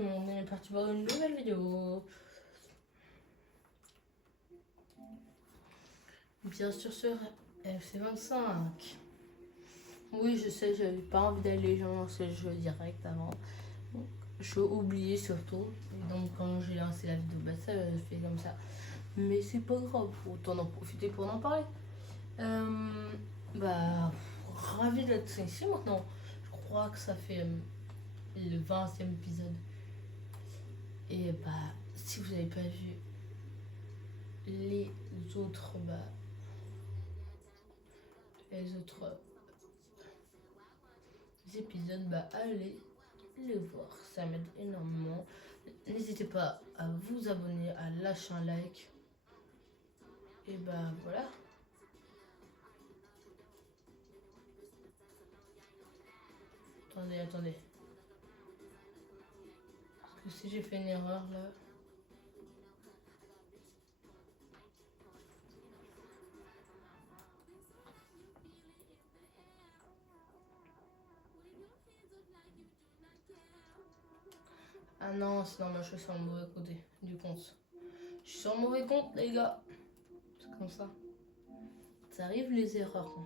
tout le monde, on est parti voir une nouvelle vidéo. Bien sûr sur FC25. Oui, je sais, j'avais pas envie d'aller lancer le jeu direct avant. Donc, je oublié surtout. Et donc quand j'ai lancé la vidéo, bah ça fait comme ça. Mais c'est pas grave, autant en profiter pour en parler. Bah, ravi d'être ici maintenant. Je crois que ça fait le 20e épisode. Et bah, si vous n'avez pas vu les autres, épisodes, bah allez les voir, ça m'aide énormément. N'hésitez pas à vous abonner, à lâcher un like. Et bah voilà. Attendez. Parce que si j'ai fait une erreur là. Ah non, c'est normal, je suis sur le mauvais côté du compte. Je suis sur le mauvais compte, les gars. C'est comme ça. Ça arrive les erreurs.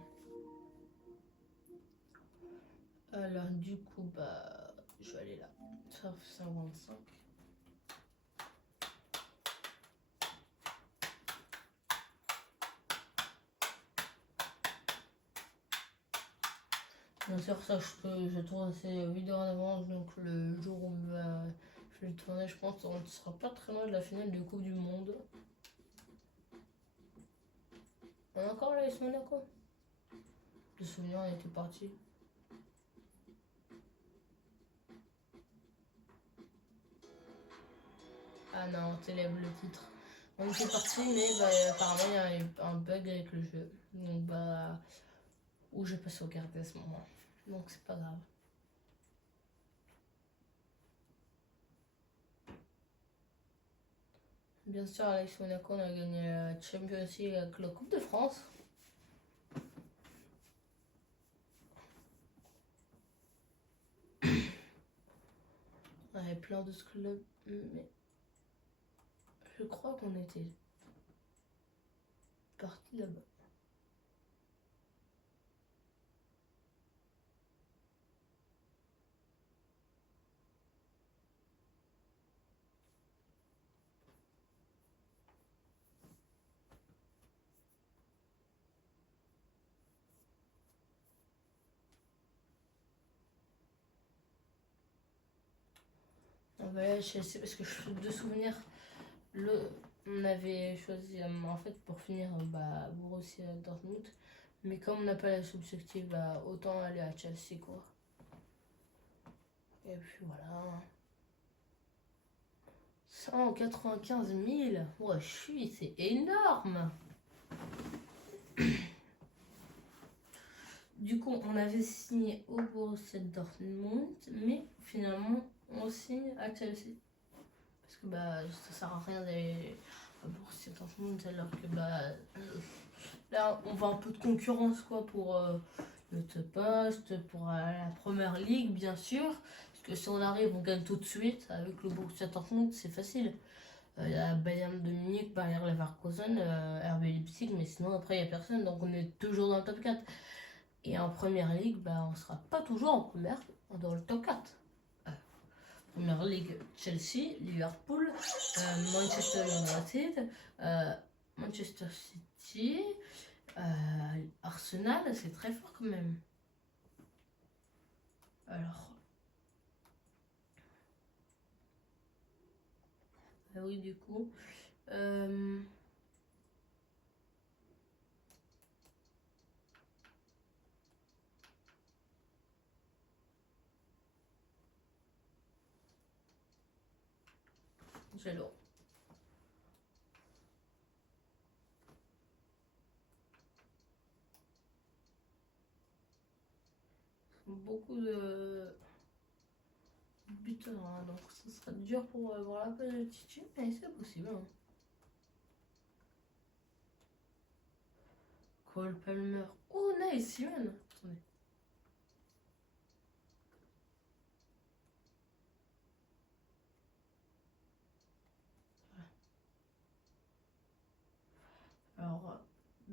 Alors, du coup, bah, je vais aller là. Sauf 55. Bien sûr, sache que je tourne ces vidéos en avance, donc le jour où je vais le tourner, je pense qu'on ne sera pas très loin de la finale de Coupe du Monde. On a encore là, Monaco. Le souvenir, on était parti. Ah non, t'élèves le titre. On était parti, mais bah, apparemment il y a eu un bug avec le jeu. Donc bah, où j'ai pas sauvegardé à ce moment. Donc c'est pas grave. Bien sûr, avec Monaco, on a gagné la Champions League avec la Coupe de France. On avait plein de clubs, mais je crois qu'on était parti là-bas. On va aller à Chelsea parce que de souvenirs, on avait choisi en fait pour finir Borussia Dortmund. Mais comme on n'a pas la subjective, bah, autant aller à Chelsea quoi. Et puis voilà. 195 000. Ouais, c'est énorme. Du coup, on avait signé au Borussia Dortmund, mais finalement, on signe à Chelsea. Parce que bah, ça sert à rien d'aller à Borussia Dortmund alors que bah, là, on voit un peu de concurrence quoi pour notre poste, pour la première ligue, bien sûr. Parce que si on arrive, on gagne tout de suite. Avec le Borussia Dortmund, c'est facile. Il y a Bayern de Munich, Bayer Leverkusen, RB Leipzig, mais sinon après il n'y a personne, donc on est toujours dans le top 4. Et en première ligue, bah, on ne sera pas toujours en première, dans le top 4. Première ligue, Chelsea, Liverpool, Manchester United, Manchester City, Arsenal, c'est très fort quand même. Alors. Ah oui, du coup. J'ai l'eau. Beaucoup de buteurs, hein, donc ce sera dur pour avoir la place de Titi, mais c'est possible. Hein. Cole Palmer. Oh, nice, Simon. Attendez.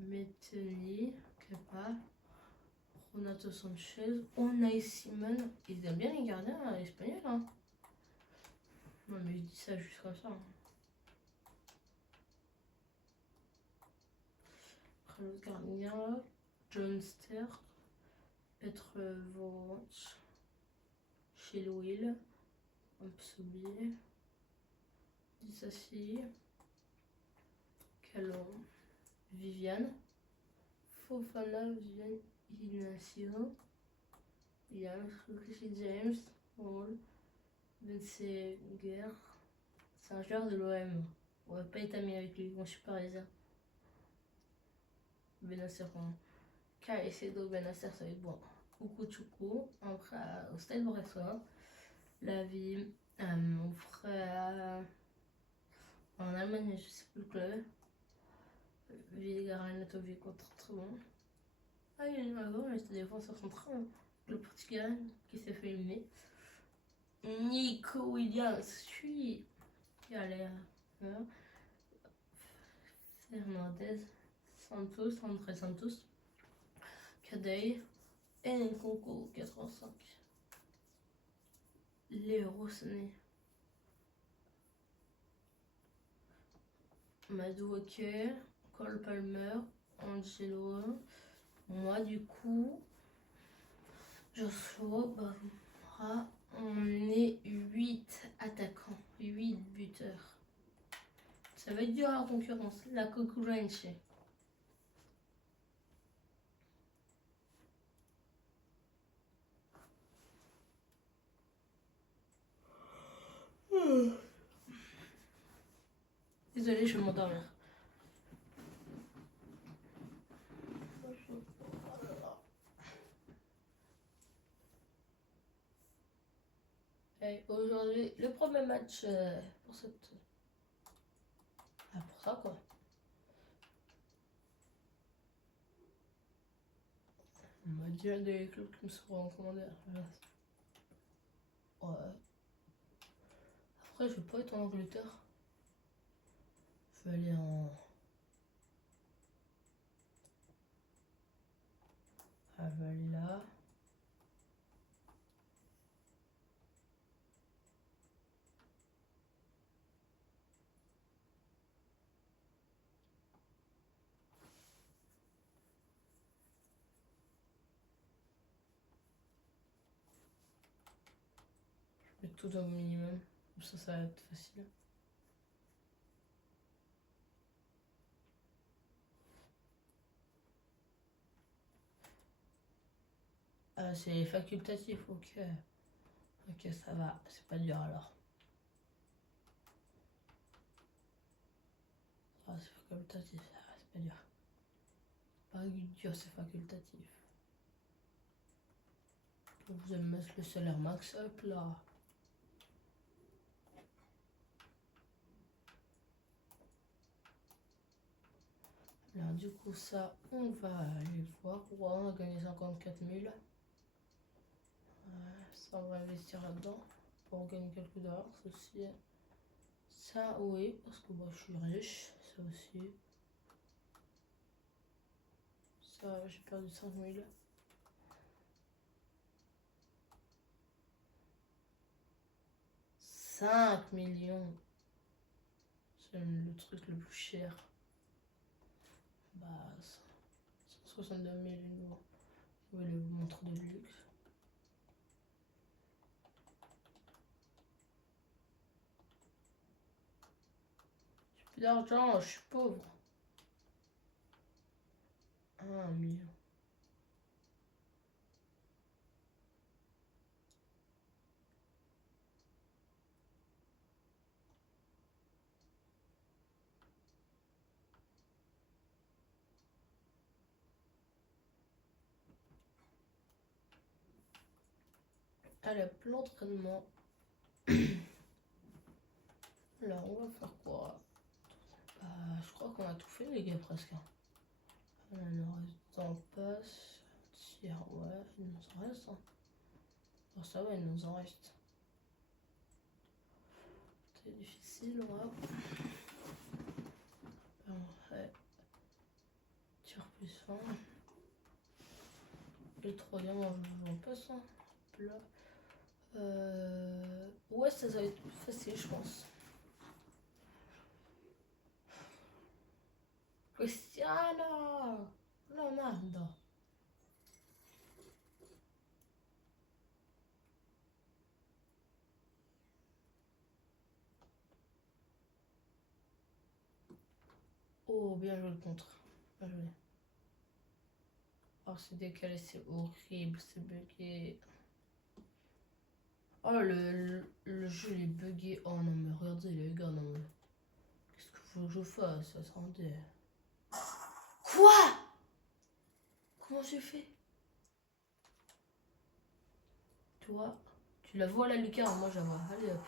Metteni, Kepa, Renato Sanchez, Unai Simon. Ils aiment bien les gardiens espagnols. Hein. Non, mais je dis ça juste comme ça. Hein. Après l'autre gardien, John Ster, Petre Voranch, Chilwell, on peut s'oublier. Dissassi, Calon, Viviane, Fofana, Viviane, Ignacio, Yann, Ricky James, Paul, Benseguer. C'est un joueur de l'OM. On va pas être amis avec lui, moi je suis parisien. Benacer, Caicedo, Benacer, ça va être bon. Ukuchuku, après au Stade Brestois. La vie, mon frère en Allemagne, je sais plus le club. Villarreal, Natovic, contre très bon. Ah, il y a une avant, mais c'était défenseur central. Le Portugal qui s'est fait éliminer. Nico Williams, suis. Allez, Fernandez, Santos, André Santos, Kadei, et Nkunku, 85. Léo Sané, Madueke, Cole Palmer, Angelo. Moi, du coup, Joshua Barbara, on est 8 attaquants, 8 buteurs. Ça va être dur à la concurrence, la concurrence. Désolée, je vais m'endormir. Et aujourd'hui, le premier match pour cette... Ah, pour ça quoi. On m'a dit un des clubs qui me seront recommandés. Ouais. Après, je vais pas être en Angleterre. Je vais aller en... Voilà. Je mets tout au minimum. Comme ça va être facile. Ah, c'est facultatif, ok. Ok, ça va. C'est pas dur alors. Ah, c'est facultatif, ça va, c'est pas dur. Pas dur, c'est facultatif. Vous allez mettre le salaire max up là. Alors du coup ça, on va aller voir. Ouais, on a gagné 54 000. Ça, on va investir là-dedans pour gagner quelques dollars. Ça aussi. Ça, oui, parce que moi je suis riche. Ça aussi. Ça, j'ai perdu 5 000. « 5 millions. C'est le truc le plus cher. Bah, 162 000 euros. Oui, le montre de luxe. J'ai plus d'argent, je suis pauvre. 1 million. Allez, plan d'entraînement. Alors, on va faire quoi? Je crois qu'on a tout fait, les gars, presque. Il nous reste en passe. Tiens, ouais, il nous en reste. Hein. Bon, ça va, il nous en reste. C'est difficile, ouais. Ouais. Hein. Le troisième, on joue pas ça. Là. Ouais, ça va être facile, je pense. Cristiano Ronaldo. Oh, bien joué le contre. Bien joué. Oh, c'est décalé, c'est horrible, c'est bugué. Oh, le jeu il est bugué. Oh non, mais regardez les gars, non mais. Qu'est-ce qu'il faut que je fasse? Attendez. Quoi? Comment j'ai fait? Toi, tu la vois la lucarne, moi je la vois. Allez hop.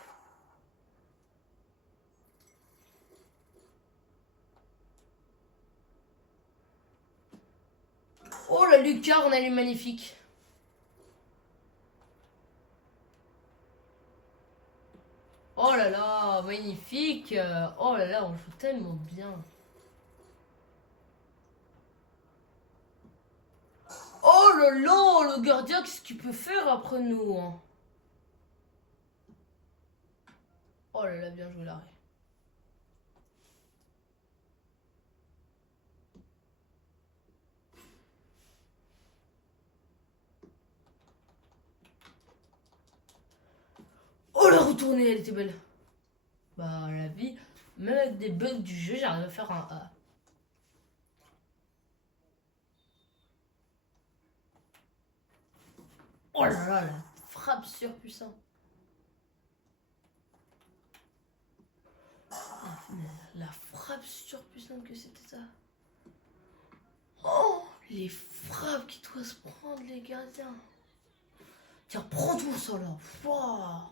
Oh la lucarne, elle est magnifique. Oh là là, magnifique. Oh là là, on joue tellement bien. Oh là là, le gardien, qu'est-ce qu'il peut faire après nous hein? Oh là là, bien joué l'arrêt. Oh la retournée, elle était belle. Bah la vie, même avec des bugs du jeu, j'arrive à faire un A. Oh là là, la frappe surpuissante. La frappe surpuissante que c'était ça. Oh, les frappes qui doivent se prendre les gardiens. Tiens, prends tout ça là. Wow.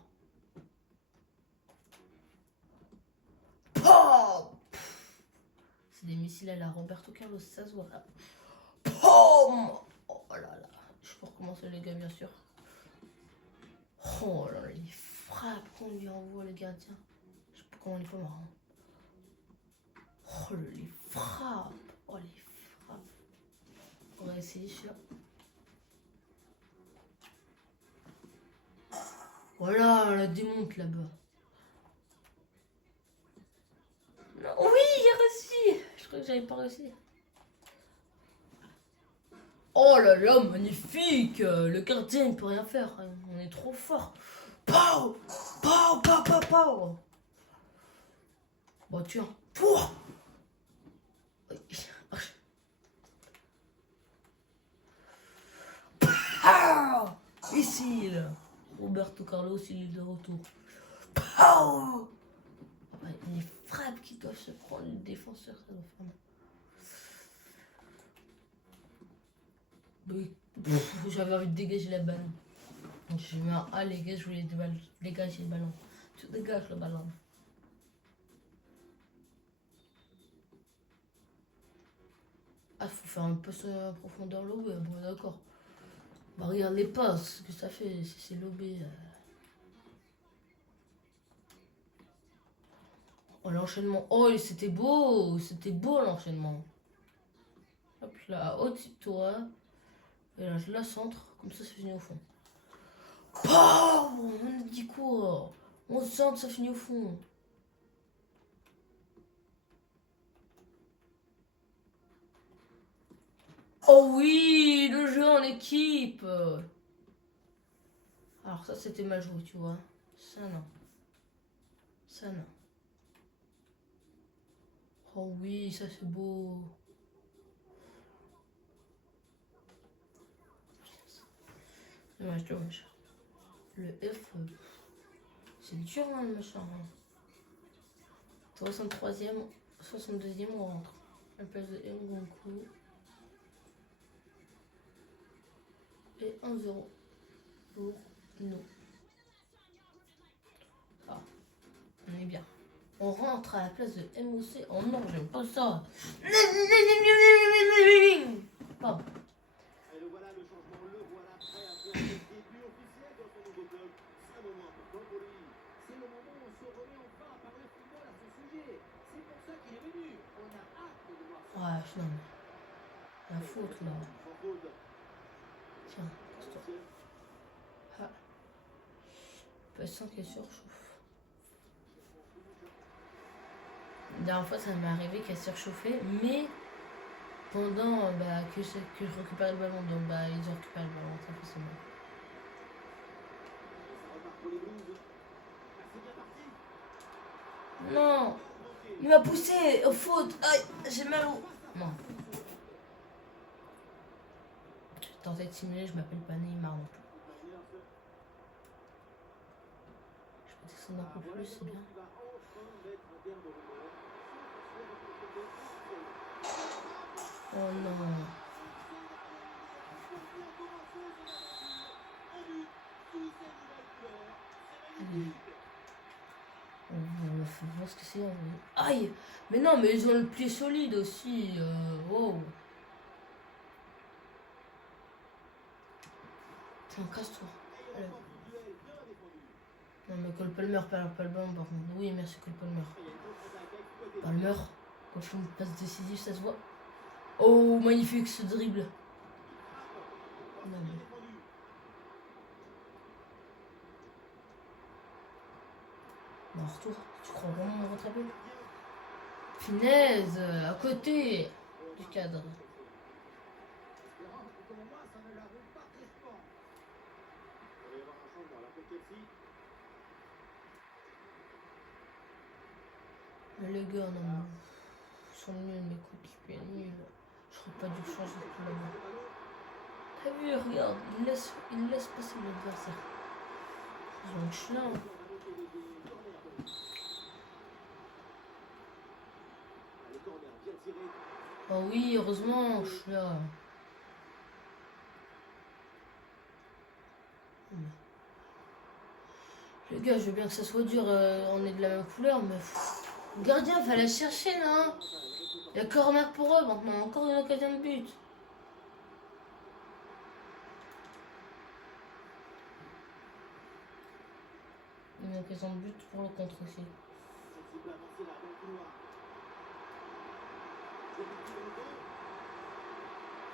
C'est des missiles à la Roberto Carlos, ça se voit là. Oh là là. Je peux recommencer les gars, bien sûr. Oh là là, les frappes qu'on lui envoie les gardiens. Je sais pas comment il faut marrant. Oh les frappes. Oh les frappes. On va essayer celui-là. Voilà, elle la démonte là-bas. Oui, j'ai réussi. Je croyais que j'avais pas réussi. Oh là là, magnifique. Le gardien, il peut rien faire. On est trop fort. Pow. Pow, pow, pow, pow. Bon, tiens. Pouah. Ah, ici, là. Roberto Carlos, il est de retour. Pow. Ouais, les frappes qui doivent se prendre les défenseurs, ça doit faire mal. J'avais envie de dégager la balle. Donc j'ai mis un A, les gars, je voulais dégager le ballon. Tu dégages le ballon. Ah, faut faire un peu en profondeur lobé, bon d'accord. Bah regarde les passes, ce que ça fait, c'est lobé. Oh l'enchaînement, oh c'était beau l'enchaînement. Hop là, au-dessus de toi. Et là je la centre, comme ça finit au fond. Oh, on dit quoi? On centre, ça finit au fond. Oh oui, le jeu en équipe. Alors ça c'était mal joué, tu vois. Ça non. Ça non. Oh oui, ça c'est beau. Dommage, dommage. Le F, c'est dur hein, le machin. 63e, 62e on rentre. La place de Ngonku. Et 1-0 pour nous. Ah, on est bien. On rentre à la place de MOC. Oh non, j'aime pas ça. Pardon. Et le voilà, le changement, le voilà prêt à faire le début officiel dans son nouveau club. C'est un moment important pour lui. C'est le moment où on se remet enfin à parler football à ce sujet. C'est pour ça qu'il est venu. On a hâte de voir ça. Ouais, non. La faute là. Sans faute. Tiens, casse-toi. Ah. Patient qui surchauffe. La dernière fois, ça m'est arrivé qu'elle surchauffait, mais pendant que je récupère le ballon, donc ils ont récupéré le ballon, ça forcément. Ça repart pour les Blues. Ah, c'est bien parti. Non, il m'a poussé au faute. Aïe, j'ai mal au. Non. J'ai tenté de simuler, je m'appelle pas Neymar non plus. Je peux descendre un peu plus, c'est bien. Oh non. On faut voir ce que c'est. Aïe! Mais non, mais ils ont le pied solide aussi. Oh. Tiens, casse-toi. Allez. Non, mais Cole Palmer, pas le ballon par contre. Oui, merci Cole Palmer. Palmer, quand je fais une passe décisive, ça se voit. Oh, magnifique ce dribble. Non, mais... Non, retour. Tu crois vraiment me rattraper? Finesse, à côté du cadre. Mais les gars, non, ils sont nuls, mes coéquipiers nuls. Je serais pas dû changer de là. T'as vu, regarde, il laisse passer l'adversaire. Ils ont le chelin. Oh oui, heureusement, je suis là. Les gars, je veux bien que ça soit dur, on est de la même couleur, mais... Le gardien, fallait chercher, non? Il y a corner pour eux maintenant, encore une occasion de but. Une occasion de but pour le contre aussi.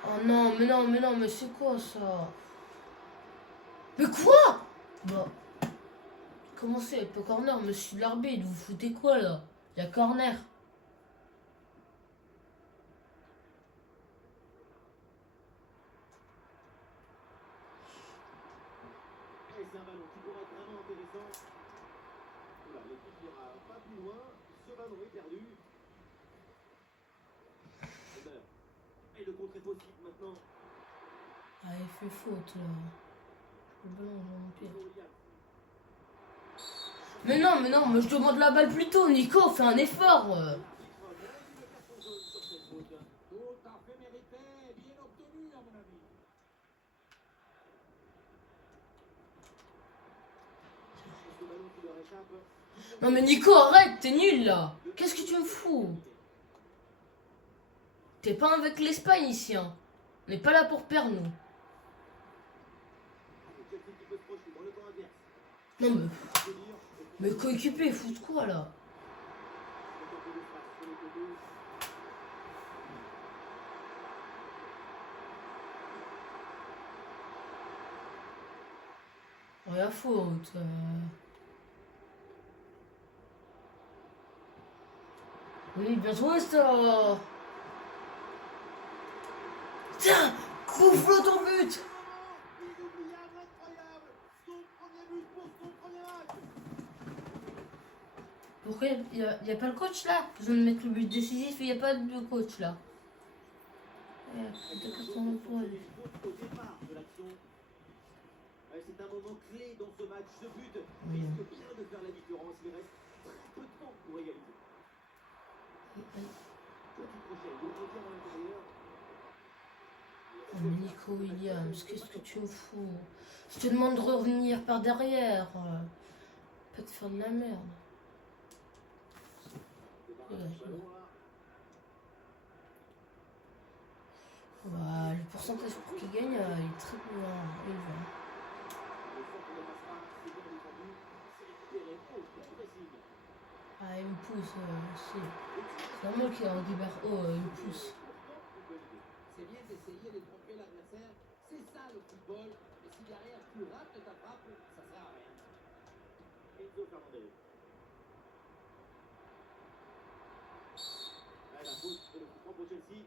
Oh non, mais c'est quoi ça? Mais quoi? Bah, comment c'est? Pas corner, monsieur l'arbitre, vous foutez quoi là? Il y a corner. Et c'est un ballon qui pourrait être vraiment intéressant. Voilà, l'équipe n'ira pas plus loin. Ce ballon est perdu. Et le contre est possible maintenant. Ah, il fait faute là. Le ballon est vraiment pire. Mais non, mais je demande la balle plus tôt, Nico, fais un effort. Non mais Nico, arrête, t'es nul là. Qu'est-ce que tu me fous? T'es pas avec l'Espagne ici, hein. On n'est pas là pour perdre, nous. Non mais coéquipier, foutent quoi là? Oh, la faute. Oui, bien joué ça. Tiens, bouffe-le ton but. Pourquoi il y a pas le coach là? Je viens de mettre le but décisif et il n'y a pas de coach là. C'est un moment clé dans ce match. Ce but Oui. risque bien de faire la différence. Il reste très peu de temps pour égaliser. Petit crochet, il revient à l'intérieur. Oh, mais Nico Williams, qu'est-ce que tu me fous? Je te demande de revenir par derrière. Pas de faire de la merde. Voilà, le pourcentage pour qu'il gagne, il est très élevé. Ah, il me pousse, si. C'est normal qu'il y ait un Guibert. Oh, il me pousse. C'est bien, c'est Paul. Et si derrière tu rates ta frappe, ça sert à rien. Enzo Fernandez. Là, la faute de le coup franc pour Chelsea.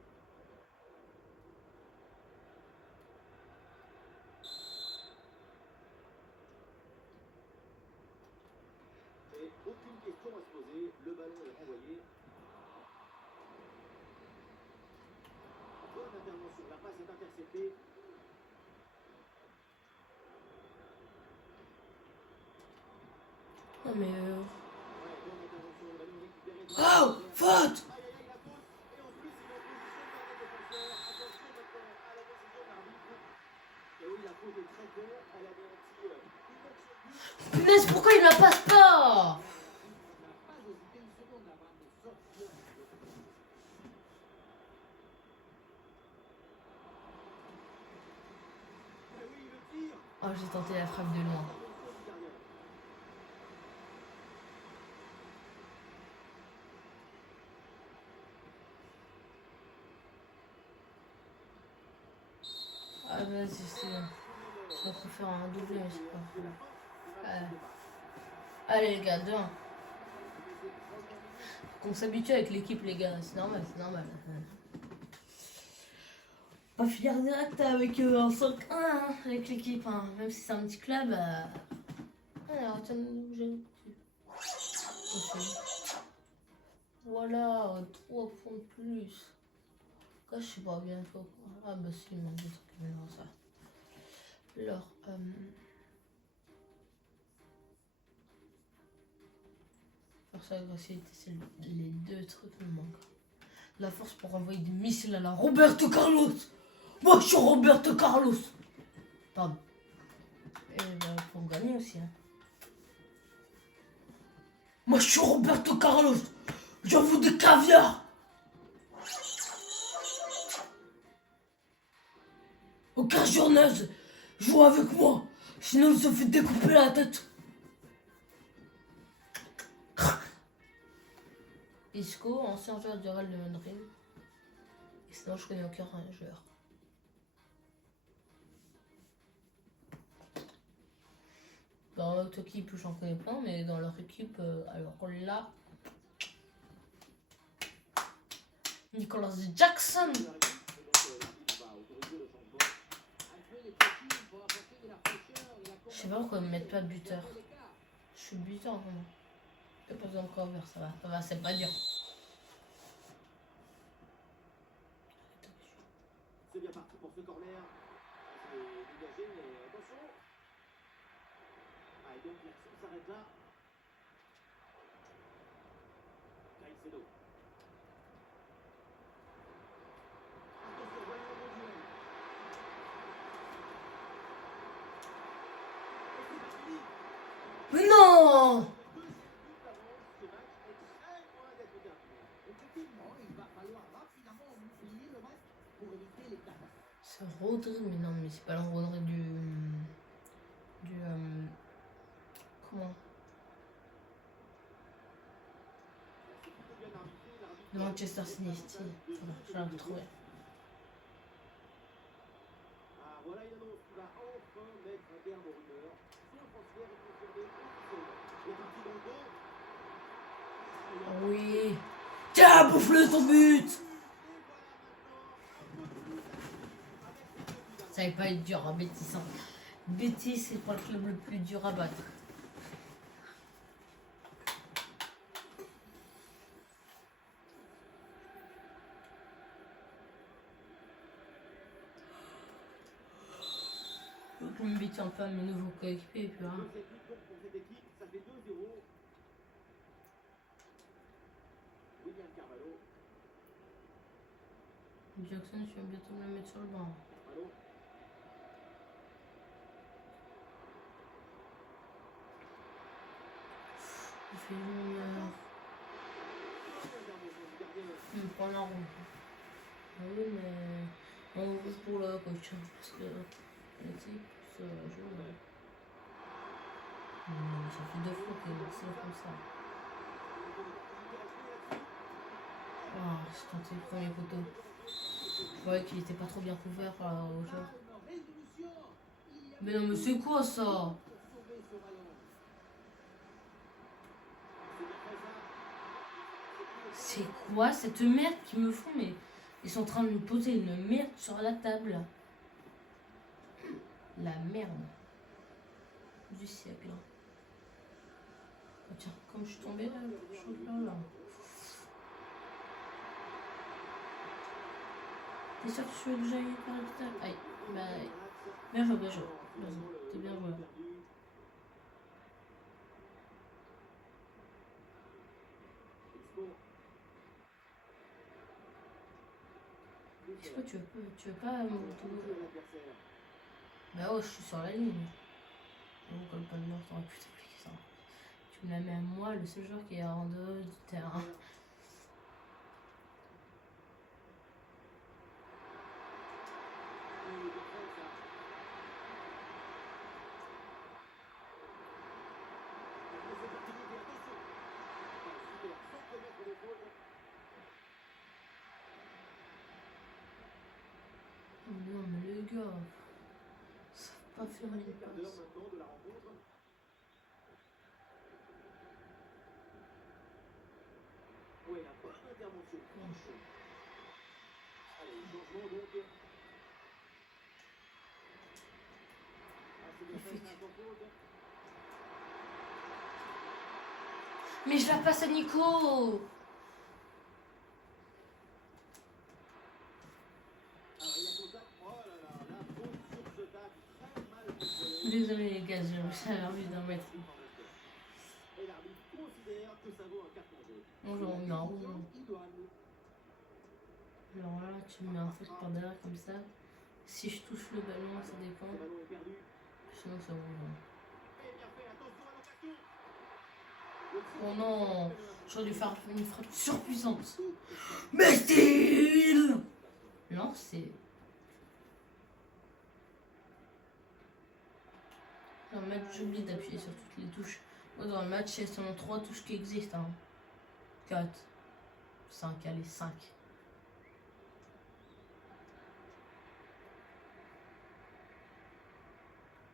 Et aucune question à se poser. Le ballon est renvoyé. Bonne intervention. La passe est interceptée. Non mais Ouais, bonne intervention. Le ballon récupéré. oh, faute! Aïe aïe aïe, la faute. Et en plus, il est en position de faire des défenseurs. Attention maintenant à la décision de l'arbitre. Et oui, la faute est très claire. Elle anéantit une action but. Punaise, pourquoi il la passe pas? N'a pas hésité une seconde avant de sortir. Et oui, le tir. Oh, j'ai tenté la frappe de loin. Attention du gardien. Ah vas-y, je préfère un doublé, mais c'est pas grave. Allez les gars, 2-1. On s'habitue avec l'équipe les gars, c'est normal, c'est normal. Pas finir direct avec un 5-1 hein, avec l'équipe, hein. Même si c'est un petit club. Alors, tiens, voilà, 3 points de plus. Là, je sais pas bientôt. Ah bah si, il manque des trucs maintenant ça. Alors, force et agressivité, c'est les 2 trucs qui me manquent. La force pour envoyer des missiles à la Roberto Carlos. Moi, je suis Roberto Carlos. Pardon. Et bah, pour gagner aussi. Hein. Moi, je suis Roberto Carlos. J'en veux des caviar. Aucun journeuse, joue avec moi. Sinon, il se fait découper la tête. Isco, ancien joueur du Real de Madrid. Et sinon, je connais aucun joueur. Dans l'autre équipe, j'en connais plein, mais dans leur équipe, alors là, Nicolas Jackson. Je sais pas pourquoi ils me mettent pas buteur. Je suis buteur vraiment. Je pas encore vers ça va, c'est pas dur. C'est bien parti pour ce corner. C'est dégagé, mais attention. Ah, et donc l'action s'arrête là. Caicedo. Attention, voyons le bon duel. Et c'est parti. Mais non! Le deuxième but d'avance, ce match est très loin d'être terminé. Effectivement, il va falloir rapidement oublier le match pour éviter les cartes. C'est Rodri, mais non, mais c'est pas le Rodri du comment? De Manchester City. Voilà, je l'ai retrouvé. Ah, voilà une annonce qui va enfin mettre un terme aux rumeurs. Son transfert est confirmé officiellement. Le parti dans le dos. Oui. Tiens, bouffe-le ton but! Ça va pas être dur à Betis. Hein. Betis, c'est pas le club le plus dur à battre. Je me bute un peu à mes nouveaux coéquipiers. Puis, hein. Pour cette équipe, ça fait 2-0. William Carvalho. Jackson, je vais bientôt me le mettre sur le banc. Carvalho. Il fait une... Il me prend la roue. Ah oui, mais on veut pour la coach. Parce que l'équipe, ça joue. Ça fait 2 fois qu'il c'est comme ça. Ah, j'ai tenté le premier poteau. Je voyais qu'il était pas trop bien couvert au jeu. Résolution Mais non, mais c'est quoi ça? Pour sauver ce ballon. C'est bien C'est quoi cette merde qu'ils me font? Mais ils sont en train de me poser une merde sur la table. La merde du siècle. Oh, tiens, comme je suis tombée là, je suis là. T'es sûr que tu veux que j'aille par l'hôpital? Aïe, bah, bien joué, bien joué. Vas-y, t'es bien joué. C'est quoi, tu veux pas me retrouver? Bah ouais, je suis sur la ligne. Donc, comme pas de mort, t'aurais pu t'appliquer ça. Tu me la mets à moi, le seul joueur qui est en dehors du terrain. Oh non, mais les gars, ça va pas faire une passe. Oui, la bonne intervention. Allez, changement donc. Mais je la passe à Nico! Désolé les gars, j'avais envie d'en mettre. Et l'arbitre considère que ça vaut un carton jaune. Bonjour, on met en rouge. Alors là, tu me mets en fait par derrière comme ça. Si je touche le ballon, ça dépend. Le ballon est perdu. Sinon, ça roule. Et bien fait, attention à l'occasion. Oh non, j'aurais dû faire une frappe surpuissante. Mais style! Non, c'est. Dans le match, j'oublie d'appuyer sur toutes les touches. Moi, dans le match, il y a seulement 3 touches qui existent. Hein. 4, 5, allez, 5.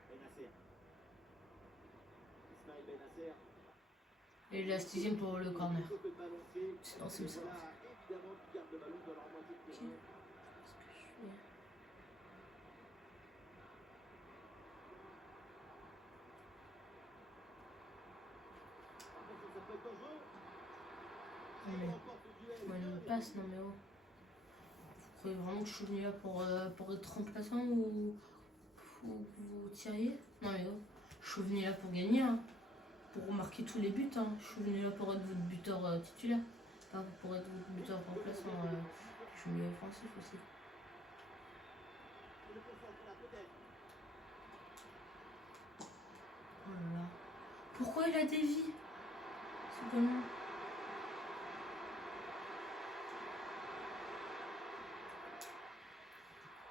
Benasser. Ismaël Benasser. Et la 6ème pour le corner. Plutôt que de balancer, Sinon, c'est ça. voilà, évidemment, qui garde le ballon dans leur moitié de terrain. Par contre, ça peut être dangereux. Non, mais. Remporte le duel. Moi, une passe, non, mais oh. Vous croyez vraiment que je suis venu là pour être remplaçant ou vous tiriez? Non, mais oh. Je suis venu là pour gagner, hein. Pour marquer tous les buts. Hein. Je suis venu là pour être votre buteur titulaire. Pas pour être votre buteur remplaçant. Je suis milieu offensif aussi. Le concentre là, peut-être. Oh là là. Pourquoi il a des vies? C'est comment?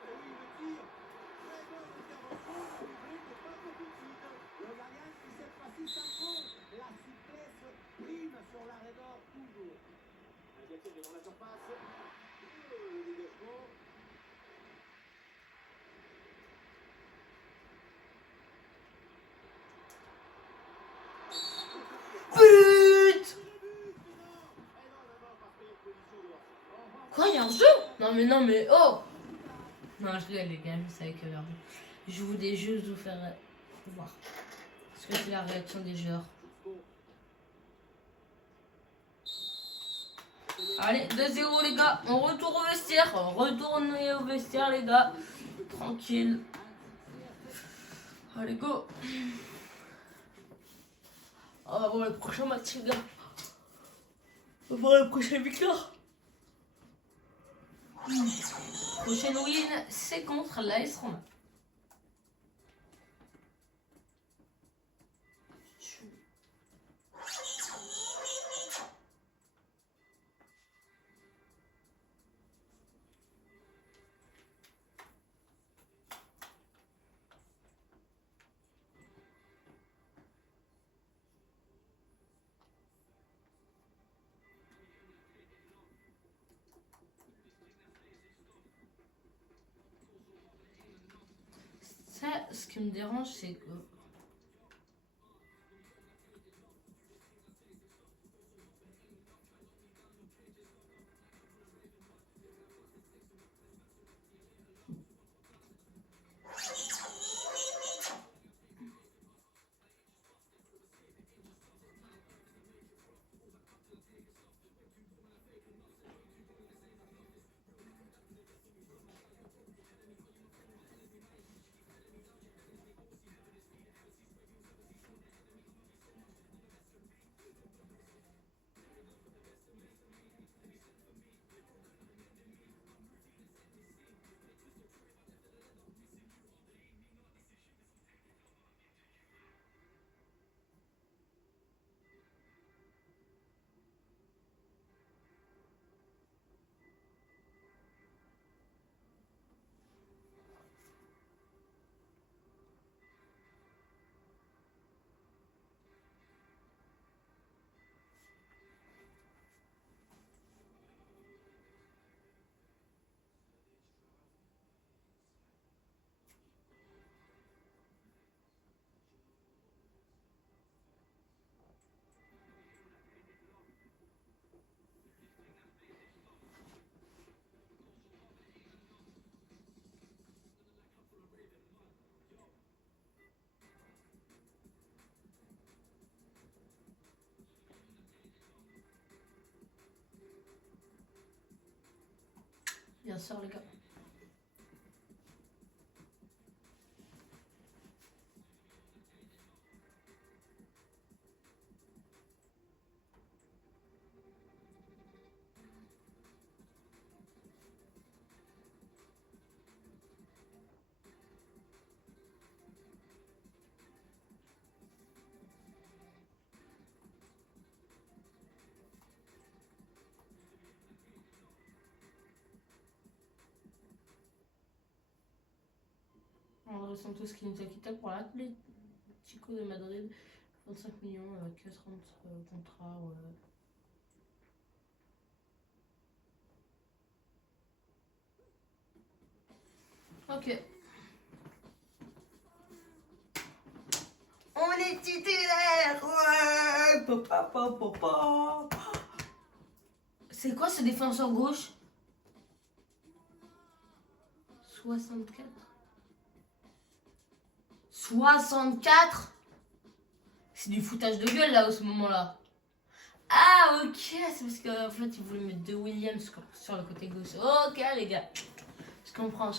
Et oui, le tir. Très bonne intervention. Le but n'est pas pour tout de suite. Le gardien qui cette fois-ci s'impose. La souplesse prime sur l'arrêt d'or toujours. Galtier est dans la surface. Le dégagement. But! Quoi, il y a un jeu? Non, mais oh! Non, je rigole, les gars, je savais qu'il y avait un jeu. Je voulais juste vous faire voir. Parce que c'est la réaction des joueurs. Allez, 2-0 les gars, on retourne au vestiaire. Retournez au vestiaire les gars. Tranquille. Allez, go. On va voir le prochain match les gars. On va voir la prochaine victoire. Prochaine win, c'est contre l'AS Roma. ce qui me dérange, c'est que bien sûr les gars. André Santos qui nous a quitté pour l'Atlético de Madrid. 25 millions avec 30 contrats. Ouais. Ok. On est titulaire. Ouais. Papa. C'est quoi ce défenseur gauche? 64. 64? C'est du foutage de gueule là, à ce moment-là. Ah, ok, c'est parce qu'en fait, ils voulaient mettre 2 Williams sur le côté gauche. Ok, les gars. Je comprends.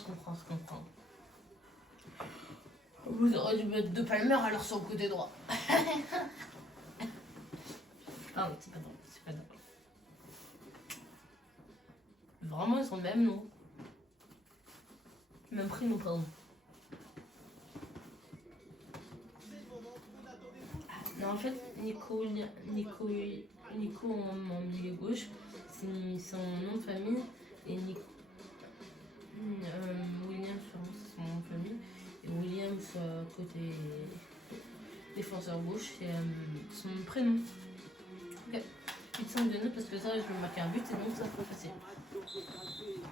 Vous auriez dû mettre 2 Palmer alors sur le côté droit. Ah, oui, c'est pas drôle. Vraiment, ils sont le même nom. Même prix, non, pardon. Non, en fait, Nico en milieu gauche, c'est son nom de famille. Et Williams, c'est son nom de famille. Et Williams, côté défenseur gauche, c'est son prénom. Ok, 8-5 de notes parce que ça, je vais marquer un but et donc ça peut passer.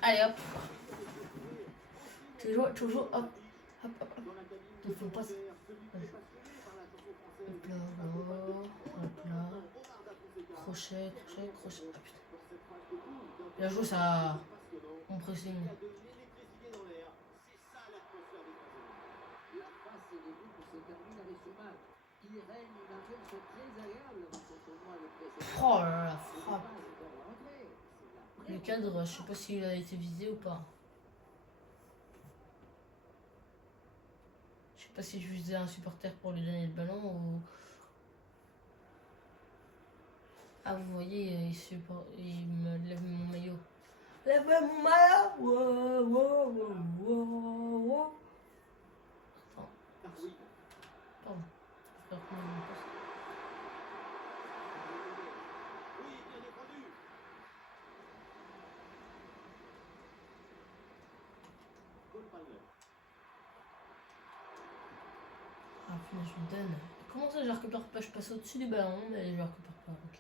Allez hop. Toujours hop. Il faut pas. Hop là. Crochet. Ah putain. Bien joué ça. On pressing. Oh là là, la frappe. Le cadre, je sais pas s'il a été visé ou pas. Je sais pas si je visais un supporter pour lui donner le ballon ou... Ah, vous voyez, il me lève mon maillot. Lève mon maillot. Wow. Attends. Pardon. Ah putain, je me donne. Comment ça je récupère pas? Je passe au-dessus du ballon mais je récupère pas. Ok.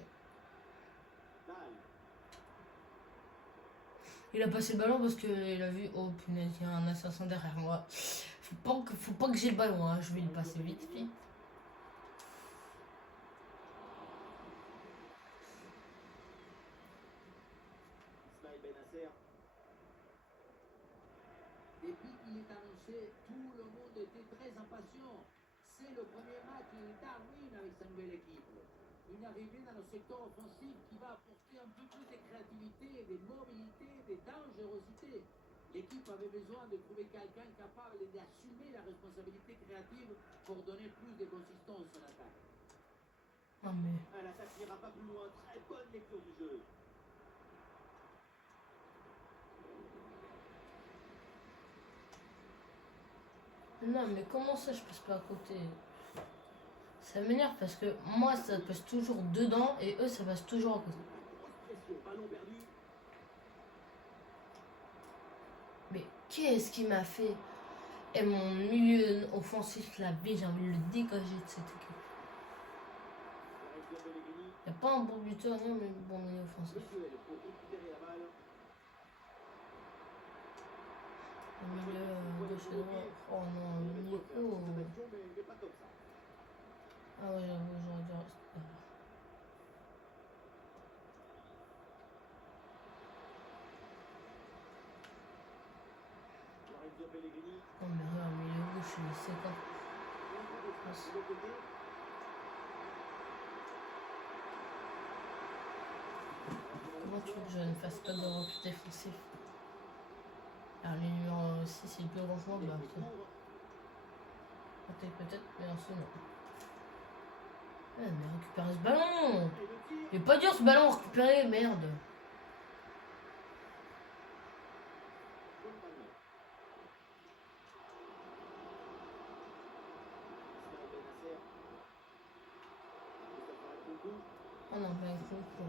Il a passé le ballon parce qu'il a vu, oh punaise, il y a un assassin derrière moi. Faut pas que j'ai le ballon, hein. Je vais le passer vite fait. Ismaël Benasser. Depuis qu'il est annoncé, tout le monde était très impatient. C'est le premier match de Darwin avec sa nouvelle équipe. Une arrivée dans le secteur offensif qui va apporter un peu plus de créativité, de mobilité, de dangerosité. L'équipe avait besoin de trouver quelqu'un capable d'assumer la responsabilité créative pour donner plus de consistance à l'attaque. Ah, mais... L'attaque n'ira pas plus loin. Très bonne lecture du jeu. Non, mais comment ça, je passe pas à côté? Ça m'énerve parce que moi, ça passe toujours dedans et eux, ça passe toujours à côté. Ballon perdu. Mais qu'est-ce qu'il m'a fait? Et mon milieu offensif, la vie, j'ai envie de le dégager de cette équipe. Il n'y a pas un bon buteur, non, mais bon milieu offensif. Le milieu gauche et droit. Oh non, le Nico. Ah ouais, j'aurais dû rester. Non mais regarde, le milieu gauche, il sait pas. Comment tu veux que je ne fasse pas de repli défensif? Alors le numéro 6 il est plus grand que moi, bah peut-être, mais en soi non. Ouais, mais récupérer ce ballon! Il est pas dur ce ballon à récupérer, merde! Oh non, pas un coup quoi.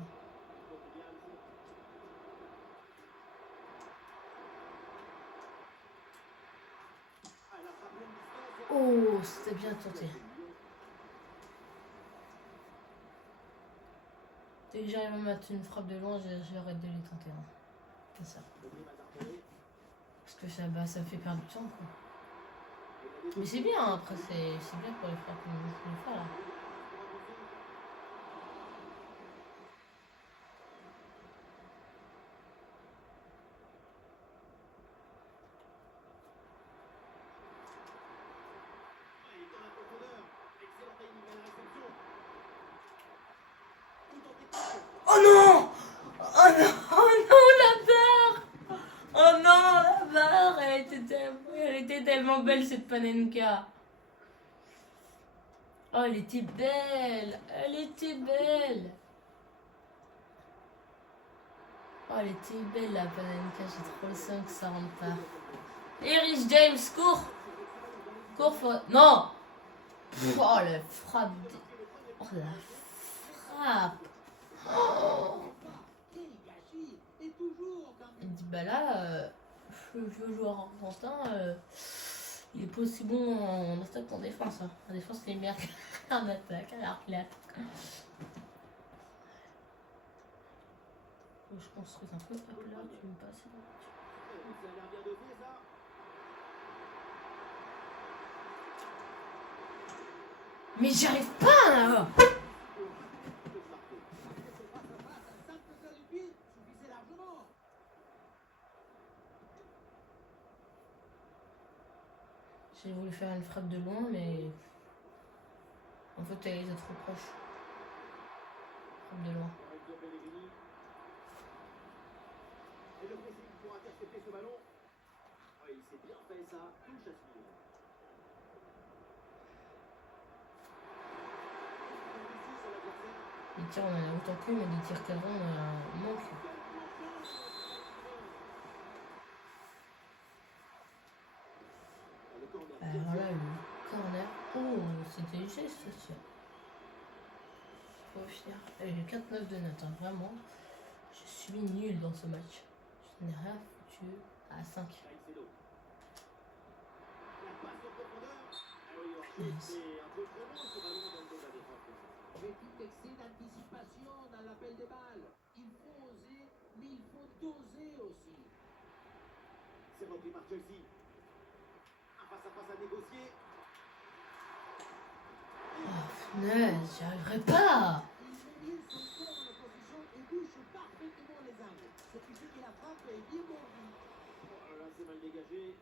Oh, c'était bien tenté. Dès que j'arrive à mettre une frappe de loin, j'arrête de les tenter. Hein. C'est ça. Parce que ça me fait perdre du temps. Quoi. Mais c'est bien, hein, après, c'est bien pour les frappes comme je les fais là. Oh non! Oh non! Oh non, la barre! Oh non, la barre! Elle était tellement belle cette Panenka. Oh, elle était belle! Elle était belle! Oh, elle était belle la Panenka. J'ai trop le sang que ça rentre pas. Erich James, cours! Cours, faut... Non! Oh, la frappe! Oh, la frappe! Oh. Il dit bah là, le vieux joueur argentin, il est pas aussi bon en attaque qu'en défense. Hein. En défense, il est meilleur qu'en attaque, alors qu'il attaque. Je construis un peu. Hop là, tu me passes. Mais j'y arrive pas là! J'ai voulu faire une frappe de loin, mais en fait, elle était trop proche. Frappe de loin. Et le pressing pour intercepter ce ballon. Ouais, il s'est bien fait ça, touche à suivre. Les tirs, on en a autant que, mais des tirs cadrés, on en a manque. Alors là, le corner. Oh, c'était juste ça. Faut finir. J'ai 4-9 de notes, hein. Vraiment. Je suis nul dans ce match. Je n'ai rien foutu à 5. Yes. Petit excès d'anticipation dans l'appel des balles. Il faut oser, mais il faut doser aussi. C'est repris par Chelsea. à face à négocier. Oh, punaise, j'y arriverai pas. Il met son corps en opposition et touche parfaitement les angles. Ce qui fait que la frappe est bien mordue. Oh là, c'est mal dégagé.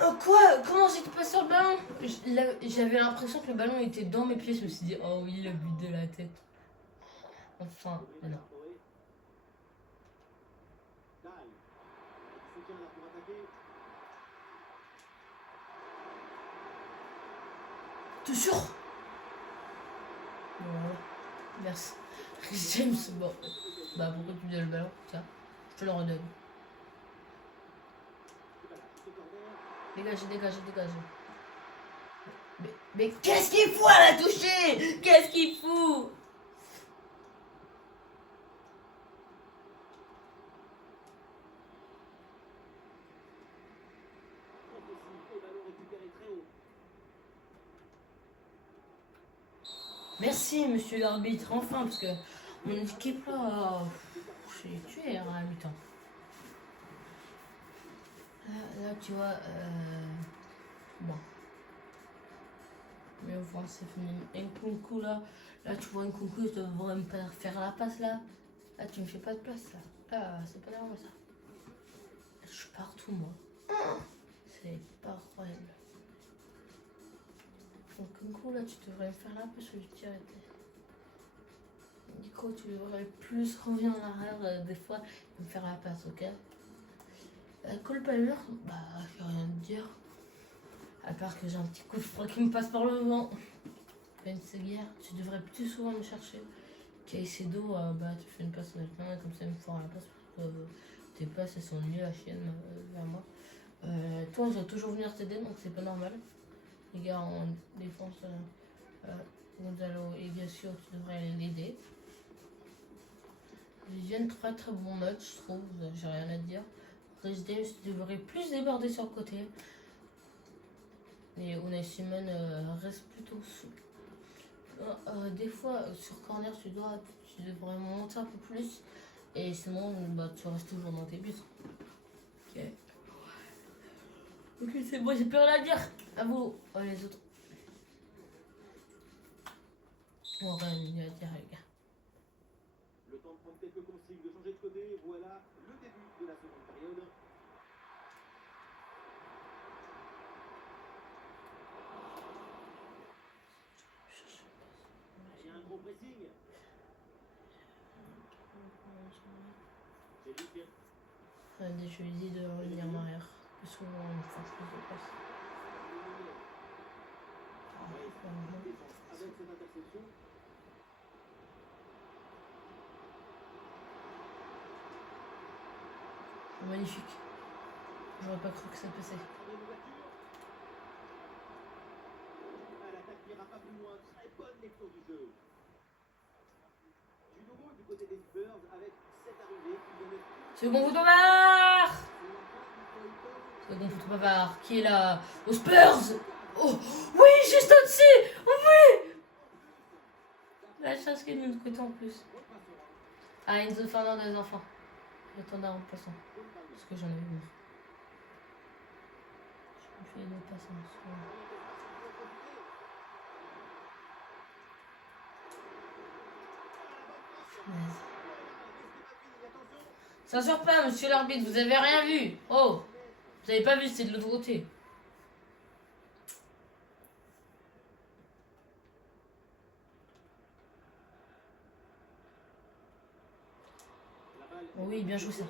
Oh quoi? Comment j'étais pas sur le ballon? J'avais l'impression que le ballon était dans mes pieds. Je me suis dit, oh oui, le but de la tête. Enfin, mais non. Dahl. Il soutient là pour attaquer. T'es sûr? Bon, merci. James, bon. Bah pourquoi tu me donnes le ballon? Tiens, je te le redonne. Dégagez, dégagez, dégagez. Mais qu'est-ce qu'il fout à la toucher? Qu'est-ce qu'il fout? Merci, monsieur l'arbitre, enfin, parce que mon équipe là, je l'ai tué à la mi-temps. Là, tu vois, bon. Mais enfin, c'est fini. Nkunku là, tu vois Nkunku, il devrait me faire la passe là. Là, tu me fais pas de place là. Là, c'est pas normal ça. Je suis partout moi. C'est pas incroyable. Nkunku là, tu devrais me faire la passe, je vais te arrêter. Nico, tu devrais plus revenir en arrière des fois et me faire la passe, ok? Cole Palmer, bah, je vais rien te dire. À part que j'ai un petit coup de froid qui me passe par le vent. Ben Seguier, tu devrais plus souvent me chercher. Caicedo, bah, tu fais une passe avec moi, comme ça, il me fera la passe. Parce que tes passes, elles sont nulles à chienne vers moi. Toi, je dois toujours venir t'aider, donc c'est pas normal. Les gars en défense, Gonzalo et Gassio, tu devrais l'aider. Vivienne, très très bon match, je trouve, j'ai rien à dire. Rhys James devrait plus déborder sur le côté. Et Unai Simon reste plutôt souple. Des fois, sur corner, tu devrais monter un peu plus. Et sinon, bah, tu restes toujours dans tes buts. Ok. Ok, c'est bon, j'ai plus rien à dire. À vous, les autres. On rien à dire, les gars. Le temps de prendre quelques consignes, de changer de côté. Voilà le début de la seconde période. Il y a un gros pressing. C'est lui qui Je lui dis de revenir en arrière. Plus souvent, on fait plus de passes. avec cette interception. Magnifique. J'aurais pas cru que ça passait. L'attaque n'ira pas plus loin. Très bonne lecture du jeu. Du nouveau du côté des Spurs avec cette arrivée qui vient de... Second photo Bavard. Second photo Bavard qui est là aux Spurs. Oh oui, juste au-dessus. Oh oui. La chance qu'il y a de notre côté en plus. Ah, Enzo Fernandez enfin. J'attendais en passant. Parce que j'en avais marre. Je me fais une passance. Ça sort pas, monsieur l'arbitre, vous avez rien vu. Oh, vous avez pas vu, c'est de l'autre côté. Oh oui, bien joué ça.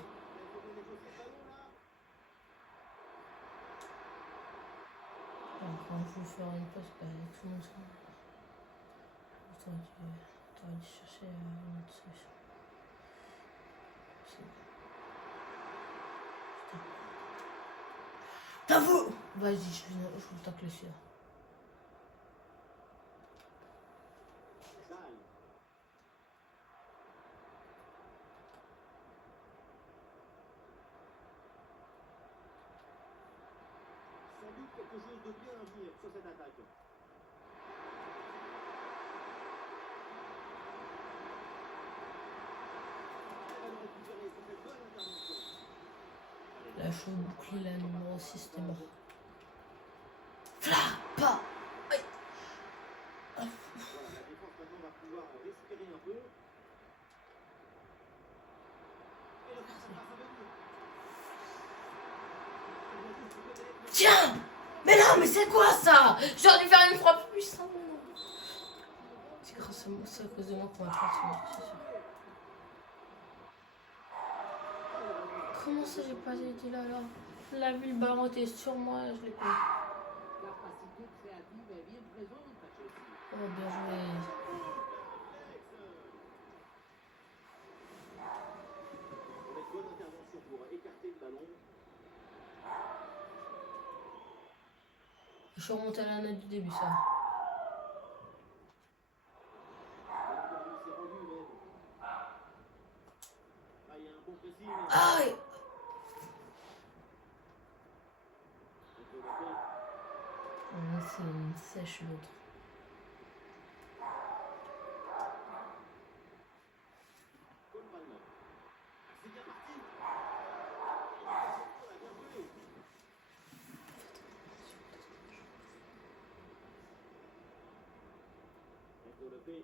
Alors, quand je veux faire une passe, bah, tout le monde s'en va. T'aurais dû chercher une autre solution. T'avoues. Vas-y, je vous tacle celui-là. Sans doute quelque chose de bien à venir sur cette attaque. Là, faut boucler la numéro 6, c'était mort. Fla, pas. Aïe. Voilà, la défense maintenant va pouvoir respirer un peu. Et le but, ça va revenir. Tiens. Mais non, mais c'est quoi ça? J'aurais dû faire une frappe puissante. C'est grâce à moi, c'est à cause de moi qu'on va faire ça, c'est sûr. Comment ça j'ai pas été là alors? La vie, le ballon était sur moi, je l'ai pas. Capacité créative est bien présente à Chelsea. Oh, bien joué. Avec bonne intervention pour écarter le ballon. Je suis remonté à la note du début, ça. L'interview s'est rendue même. Ah, il y a un bon pressing. Aïe. C'est une sèche l'autre. Cole Palmer. C'est bien parti. Bien joué. Enzo Lopez.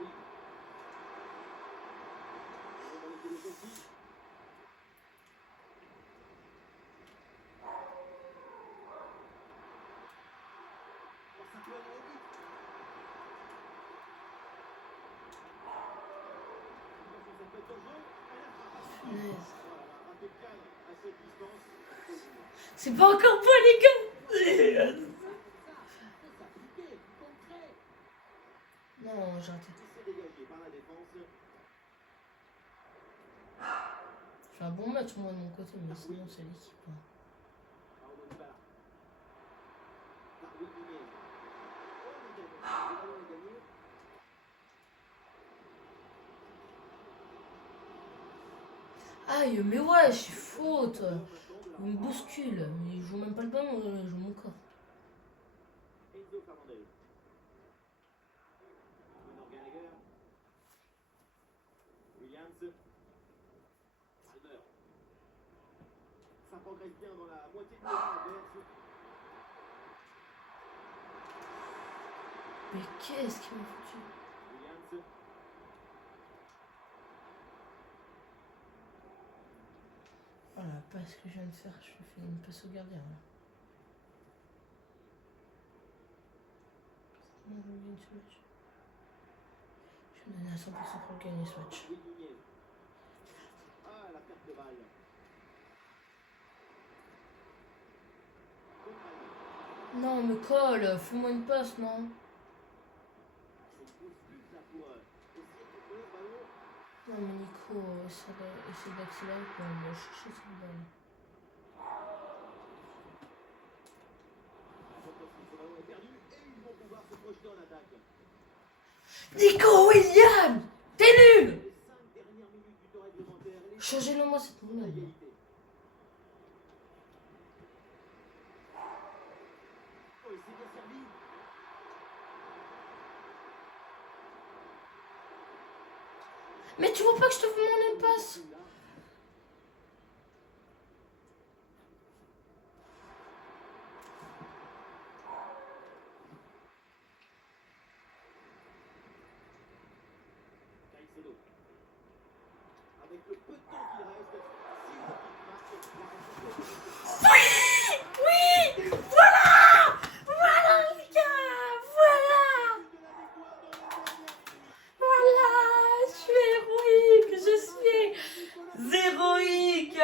Oui. On va laisser le Chelsea. Oh, ça peut aller vite. Ça peut être au jeu. Punaise. Voilà, raté de cadre à cette distance. C'est pas encore pas les gars. S'appliquer, concret. Non, j'ai raté. C'est dégagé par la défense. Je fais un bon match moi de mon côté, mais sinon c'est l'équipe. Hein. Paulo Dybala. Darwin Nunez. Oh, le ballon est gagné. Aïe, mais ouais, je suis faute. Il me bouscule. Il joue même pas le ballon, il joue mon corps. Enzo Fernandez. Conor Gallagher. Williams. Palmer. Ça progresse bien dans la moitié de terrain adverse. Mais qu'est-ce qu'il m'a foutu? Williams. Voilà, pas ce que je viens de faire, je fais une passe au gardien. Là. Non, je gagne ce match. Je vais me donner à 100% pour gagner ce match. Darwin Nunez. Ah, la perte de balle. Cole Palmer. Non, mais colle, fous-moi une passe, non? C'est une grosse pute là pour essayer de contrôler le ballon. Non, mais Nico, essaie d'accélérer pour me chercher cette balle. Attention, ce ballon est perdu et ils vont pouvoir se projeter en attaque. Nico William! T'es nul! Les 5 dernières minutes du temps réglementaire, les Changez-le moi cette nouvelle. égalité. Oh, et c'est bien servi. Mais tu vois pas que je te demande une passe? Là, Caicedo. Avec le peu de temps qu'il reste, si l'équipe marque, la rencontre est Oui! Voilà! Voilà les gars! Voilà! Voilà! Je suis héroïque! Je suis héroïque!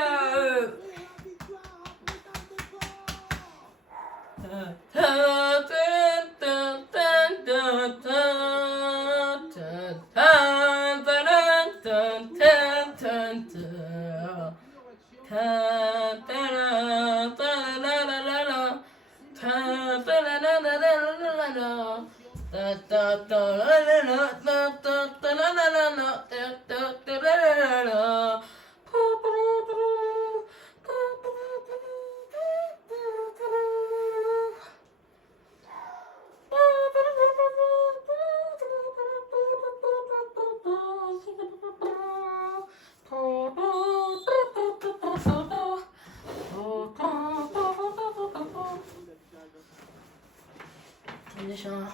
j'ai un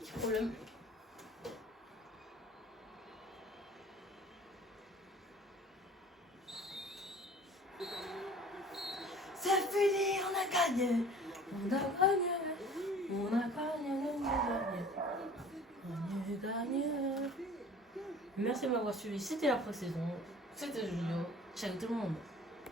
petit problème. C'est fini, on a gagné. On a gagné. On a gagné, on a gagné. Merci de m'avoir suivi. C'était la pré-saison. C'était Julio. Ciao tout le monde.